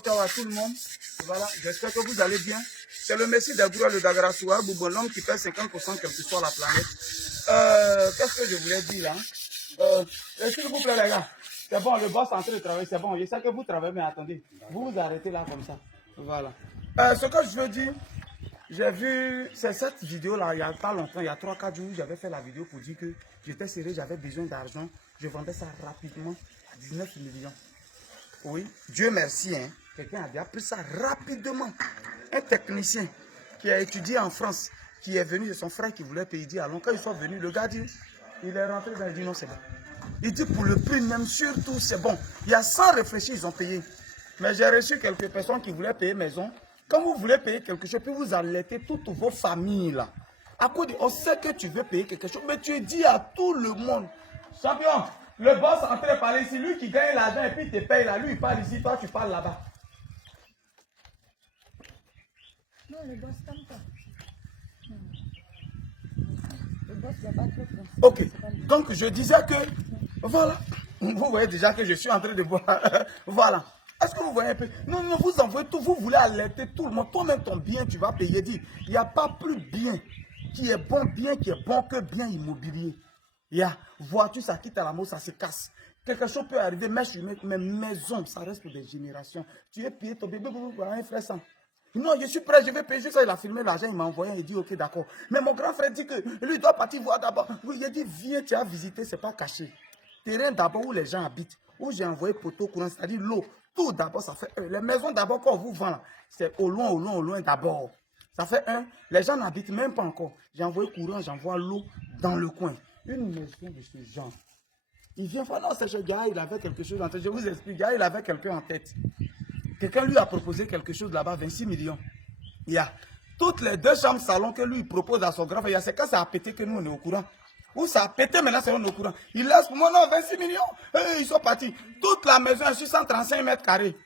Ciao à tout le monde. Voilà, j'espère que vous allez bien. C'est le Messie d'Agoura, le Dagarasouar, l'homme qui fait 50% quelle que soit la planète. Qu'est-ce que je voulais dire là? S'il vous plaît les gars, c'est bon, le boss est en train de travailler, c'est bon. Je sais que vous travaillez, mais attendez, vous vous arrêtez là comme ça. Voilà. Ce que je veux dire, j'ai vu, c'est cette vidéo là, il n'y a pas longtemps, il y a 3-4 jours, j'avais fait la vidéo pour dire que j'étais serré, j'avais besoin d'argent. Je vendais ça rapidement à 19 millions. Oui, Dieu merci, hein. Quelqu'un a bien pris ça rapidement. Un technicien qui a étudié en France, qui est venu, c'est son frère qui voulait payer. Alors quand ils sont venus, le gars dit, il est rentré dans, il dit non, c'est bon. Il dit pour le prix même, surtout, c'est bon. Il y a sans réfléchir, ils ont payé. Mais j'ai reçu quelques personnes qui voulaient payer maison. Quand vous voulez payer quelque chose, puis vous alertez toutes vos familles là. À cause de, on sait que tu veux payer quelque chose, mais tu dis à tout le monde, champion, le boss est en train de parler ici, lui qui gagne l'argent et puis il te paye là, lui il parle ici, toi tu parles là-bas. Non, le boss t'aime pas. Le boss n'est pas trop français. Ok, donc je disais que, voilà, vous voyez déjà que je suis en train de voir, voilà. Est-ce que vous voyez un peu? Non, non, vous envoyez tout, vous voulez alerter tout le monde. Toi-même, ton bien, tu vas payer. Dit, il n'y a pas plus bien qui est bon que bien immobilier. Il y a voiture, ça quitte à la mort, ça se casse. Quelque chose peut arriver, mais maison, ça reste pour des générations. Tu es payé, ton bébé, un frère sans. Non, je suis prêt, je vais payer. Juste ça, il a filmé l'argent, il m'a envoyé, il dit ok, d'accord. Mais mon grand frère dit que lui doit partir voir d'abord. Oui, il a dit, viens, tu as visité, c'est pas caché. Terrain d'abord où les gens habitent, où j'ai envoyé poteau courant, c'est-à-dire l'eau. Tout d'abord, ça fait un. Les maisons d'abord, quand on vous vend, c'est au loin d'abord. Ça fait un. Les gens n'habitent même pas encore. J'ai envoyé courant, j'envoie l'eau dans le coin. Une maison de ce genre. Il vient voir, non, c'est ce gars, il avait quelque chose en tête. Je vous explique, gars, il avait quelqu'un en tête. Quelqu'un lui a proposé quelque chose là-bas, 26 millions. Il y a toutes les 2 chambres salon que lui il propose à son grand frère. C'est quand ça a pété que nous on est au courant. Où ça a pété, maintenant c'est on est au courant. Il laisse pour moi, non, 26 millions. Ils sont partis. Toute la maison est sur 135 mètres carrés.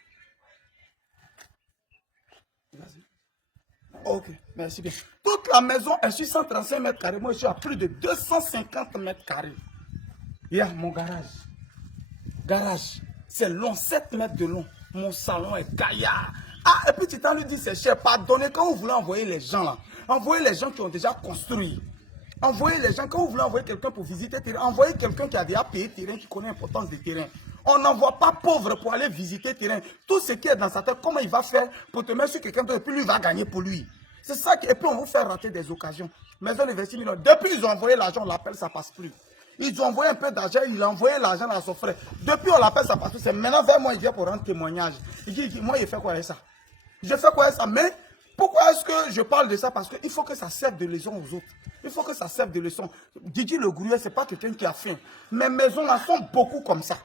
Ok, merci bien. Toute la maison est sur 135 mètres carrés. Moi, je suis à plus de 250 mètres carrés. Il y a mon garage. Garage, c'est long, 7 mètres de long. Mon salon est gaillard. Ah, et puis tu t'en lui dis, c'est cher. Pardonnez, quand vous voulez envoyer les gens là, envoyez les gens qui ont déjà construit. Envoyez les gens, quand vous voulez envoyer quelqu'un pour visiter terrain, envoyez quelqu'un qui a déjà payé terrain, qui connaît l'importance des terrains. On n'envoie pas pauvre pour aller visiter terrain. Tout ce qui est dans sa tête, comment il va faire pour te mettre sur quelqu'un d'autre, et puis lui va gagner pour lui. C'est ça, et puis on vous fait rater des occasions. Maison de 26 millions. Depuis ils ont envoyé l'argent, on l'appelle, ça passe plus. Ils ont envoyé un peu d'argent, il a envoyé l'argent à son frère. Depuis on l'appelle, ça passe plus. C'est maintenant vers moi, il vient pour rendre témoignage. Il dit, moi, il fait quoi avec ça? Je fais quoi avec ça? Mais pourquoi est-ce que je parle de ça? Parce qu'il faut que ça serve de leçon aux autres. Il faut que ça serve de leçon. Didier Le Grouillet, ce n'est pas quelqu'un qui a faim. Mes maisons là sont beaucoup comme ça.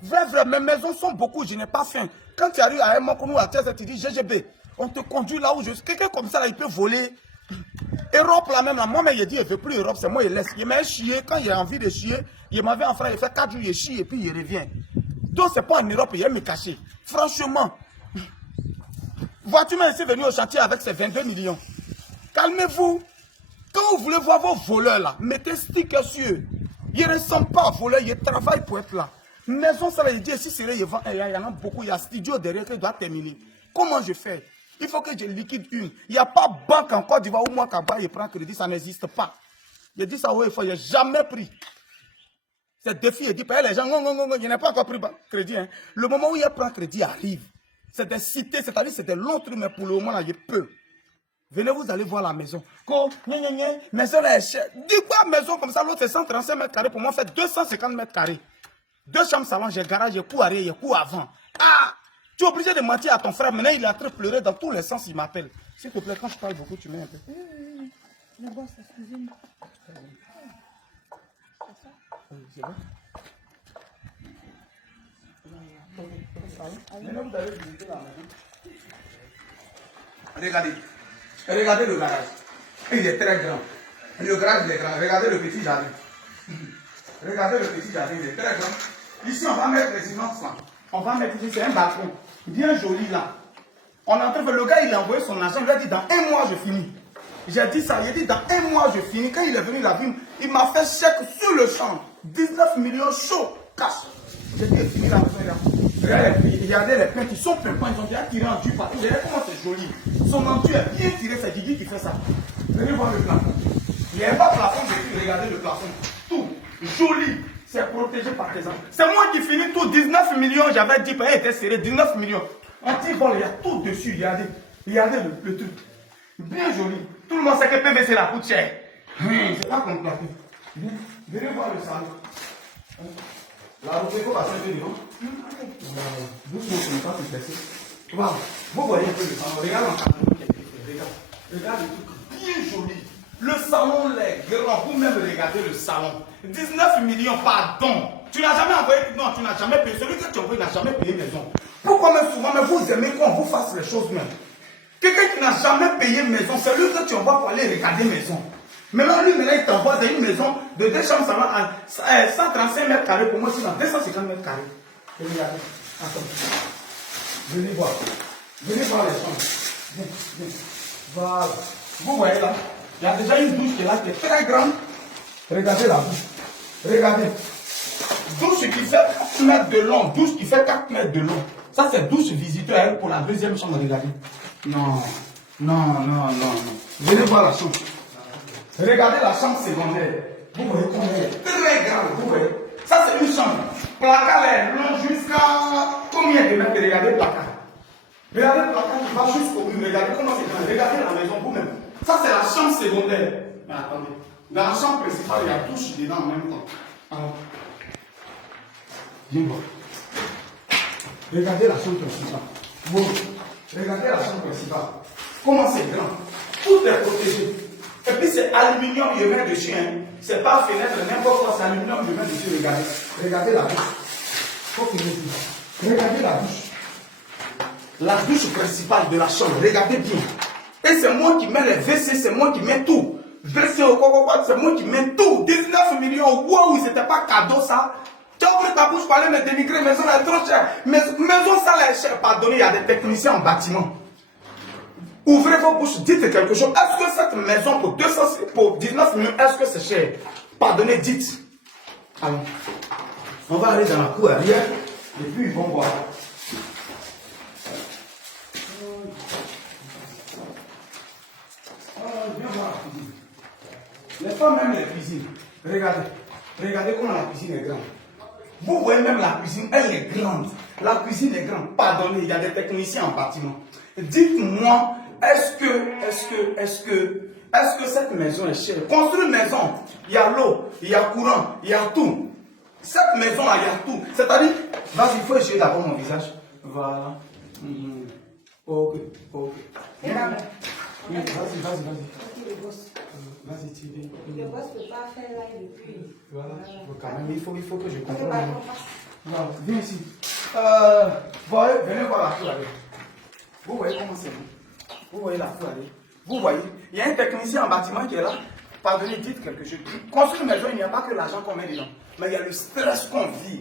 Vrai, mes maisons sont beaucoup, je n'ai pas faim. Quand tu arrives à un moment comme nous, à terre, tu dis GGB, on te conduit là où je suis. Quelqu'un comme ça, là, il peut voler. Europe là même, là, moi-même, il dit, il ne veut plus Europe, c'est moi, il laisse. Il m'a chié, quand il a envie de chier, il m'avait en frère, il fait 4 jours, il chie et puis il revient. Donc, c'est pas en Europe, il aime me cacher. Franchement, vois-tu, mais ici venu au chantier avec ses 22 millions. Calmez-vous. Quand vous voulez voir vos voleurs là, mettez sticker sur eux. Ils ne sont pas voleurs, ils travaillent pour être là. Maison, ça veut dire, si c'est vrai, il y en a beaucoup, il y a studio derrière qui doit terminer. Comment je fais? Il faut que je liquide une. Il n'y a pas banque en Côte d'Ivoire où moi, Kaba, il prend crédit, ça n'existe pas. Je dis ça, oui, il n'ai jamais pris. C'est défi, il dit, les gens, non, je n'ai pas encore pris crédit. Hein. Le moment où il prend crédit arrive. C'est des cités, c'est-à-dire c'est des longs trucs, mais pour le moment, là, je peux. Venez, vous allez voir la maison. Maison là est chère. Dis quoi, maison comme ça, l'autre c'est 135 mètres carrés, pour moi, fait 250 mètres carrés. 2 chambres salon, j'ai garage, j'ai cours arrière, j'ai cours avant. Ah! Tu es obligé de mentir à ton frère. Maintenant, il est en train de pleurer dans tous les sens, il m'appelle. S'il te plaît, quand je parle beaucoup, tu mets un peu. Le boss, excusez-moi. C'est bon? Maintenant, vous allez visiter la maison. Regardez le garage. Il est très grand. Le garage, il est grand. Regardez le petit jardin. Regardez le petit jardin, il est très grand. Ici, on va mettre les immenses là. On va mettre ici, c'est un balcon. Bien joli là. On est en train de faire, le gars, il a envoyé son argent. Il a dit, dans 1 mois, je finis. J'ai dit ça. Il a dit, dans 1 mois, je finis. Quand il est venu, il m'a fait chèque sur le champ. 19 millions chaud, cash. J'ai dit, il finit la maison là. Regardez les plaintes, ils sont pimpants, ils ont déjà tiré en dur partout. Regardez comment c'est joli. Son endur est bien tiré, c'est Didi qui fait ça. Venez voir le plafond. Il n'y a pas de plafond depuis, regardez le plafond. Tout joli, c'est protégé par tes enfants. C'est moi qui finis tout, 19 millions, j'avais dit, il était serré, 19 millions. Anti-vol, il y a tout dessus, regardez. Regardez le truc. Bien joli. Tout le monde sait que PVC la coûte cher. C'est pas compliqué. Venez voir le salon. La route va servir devant. Doucement, comme ça, c'est placé. Voilà. Vous voyez un peu le salon. Regarde en regarde le truc bien joli. Le salon est grand. Vous-même regardez le salon. 19 millions, pardon. Tu n'as jamais envoyé. Non, tu n'as jamais payé. Celui que tu envoies n'a jamais payé maison. Pourquoi même souvent, mais vous aimez qu'on vous fasse les choses même. Quelqu'un qui n'a jamais payé maison, c'est lui que tu envoies pour aller regarder maison. Maintenant, lui, il t'envoie dans une maison de 2 chambres, ça va à 135 mètres carrés. Pour moi, c'est dans 250 mètres carrés. Regardez. Attends. Venez voir. Venez voir les chambres. Viens. Voilà. Vous voyez là, il y a déjà une douche qui est là, qui est très grande. Regardez la douche. Regardez. Douche qui fait 4 mètres de long. Douche qui fait 4 mètres de long. Ça, c'est douche visiteur pour la deuxième chambre. Regardez. Non. Venez voir la chambre. Regardez la chambre secondaire. Vous voyez comment elle est très grande. Vous voyez. Ça, c'est une chambre. Placard est long jusqu'à combien de mètres? Regardez le placard. Regardez le placard qui va jusqu'au mur. Regardez comment c'est grand. Regardez la maison vous-même. Ça, c'est la chambre secondaire. Mais attendez. Dans la chambre principale, il y a douche dedans en même temps. Alors, viens voir. Regardez la chambre principale. Bon. Regardez la chambre principale. Comment c'est grand. Tout est protégé. Et puis c'est aluminium, il met dessus. Hein. C'est pas fenêtre, n'importe quoi, c'est aluminium, il met dessus. Regardez. Regardez la douche. Faut que je regardez la douche. La douche principale de la chambre. Regardez bien. Et c'est moi qui mets les WC, c'est moi qui mets tout. WC au coco, c'est moi qui mets tout. 19 millions. Waouh, c'était pas cadeau ça. Tu as ouvert ta bouche pour aller me dénigrer, maison est trop chère. Maison ça est cher. Pardonnez, il y a des techniciens en bâtiment. Ouvrez vos bouches, dites quelque chose. Est-ce que cette maison pour 19 millions, est-ce que c'est cher? Pardonnez, dites. Allons. On va aller dans la cour arrière et puis ils vont voir. Viens voir la cuisine. Les femmes même les cuisines. Regardez. Regardez comment la cuisine est grande. Vous voyez même la cuisine, elle est grande. La cuisine est grande. Pardonnez, il y a des techniciens en bâtiment. Dites-moi, est-ce que cette maison est chère? Construire une maison, il y a l'eau, il y a courant, il y a tout. Cette maison-là, il y a tout. C'est-à-dire, vas-y, il faut essuyer d'abord mon visage. Voilà. Ok. Vas-y. Vas-y, tu viens. Le boss ne peut pas faire là depuis. Voilà. Quand même, il faut que je comprenne. Voilà, viens ici. Venez voir la cour aller. Vous voyez comment c'est beau? Vous voyez la cour aller? Vous voyez? Il y a un technicien en bâtiment qui est là. Pardonnez, dites quelque chose. Construire une maison, il n'y a pas que l'argent qu'on met dedans. Mais il y a le stress qu'on vit.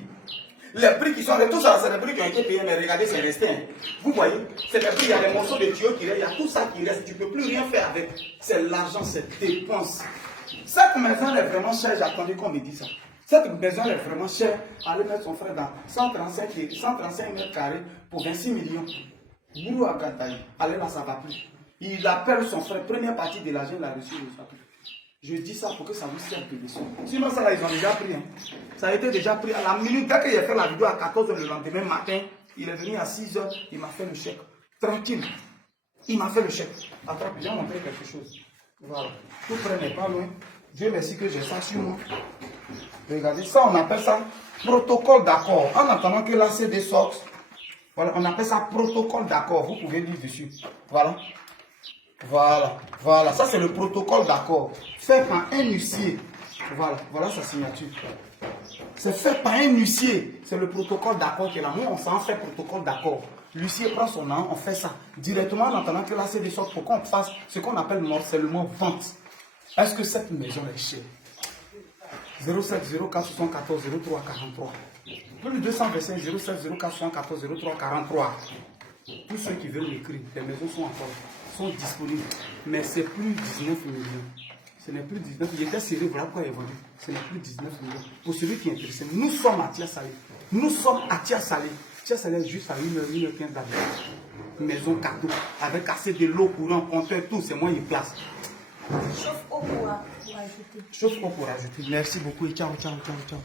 Les prix qui sont tout ça, c'est les prix qui ont été payés, mais regardez, c'est resté. Hein. Vous voyez, c'est les prix, il y a des morceaux de tuyaux qui restent, il y a tout ça qui reste, tu ne peux plus rien faire avec. C'est l'argent, c'est dépense. Cette maison est vraiment chère, j'attendais qu'on me dise ça. Cette maison est vraiment chère. Allez mettre son frère dans 135 mètres carrés pour 26 millions. Boulou à Gataï. Allez là, ça ne va plus. Il appelle son frère, première partie de l'argent, il a reçu le soir. Je dis ça pour que ça vous serve de leçon. Sinon, ça là, ils ont déjà pris. Hein. Ça a été déjà pris à la minute. Dès qu'il a fait la vidéo à 14h le lendemain matin, il est venu à 6h, il m'a fait le chèque. Tranquille. Il m'a fait le chèque. Attends, j'ai montré quelque chose. Voilà. Tout près n'est pas loin. Dieu merci que j'ai ça sur moi. Regardez, ça, on appelle ça protocole d'accord. En attendant que l'ACD sorte, voilà, on appelle ça protocole d'accord. Vous pouvez lire dessus. Voilà. Voilà, ça c'est le protocole d'accord, fait par un huissier. Voilà sa signature. C'est fait par un huissier. C'est le protocole d'accord qui est là. Nous, on s'en fait protocole d'accord. L'huissier prend son nom, on fait ça directement en attendant que l'ACD sorte pour qu'on fasse ce qu'on appelle morcellement vente. Est-ce que cette maison est chère? 07 04 74 03 43. Plus de 225 07 04 74 03 43. Tous ceux qui veulent l'écrire, les maisons sont disponibles. Mais c'est plus 19 millions. Ce n'est plus 19 millions. Il était serré, voilà pourquoi il est vendu. Ce n'est plus 19 millions. Pour celui qui est intéressé, nous sommes à Tia Salé. Nous sommes à Tia Salé. Tu as salaire juste à 1h15 d'habitude. Maison cadeau, avec assez de l'eau courant, compteur, tout, c'est moi qui place. Chauffe eau pour ajouter. Chauffe-eau pour ajouter. Merci beaucoup et ciao, ciao, ciao, ciao.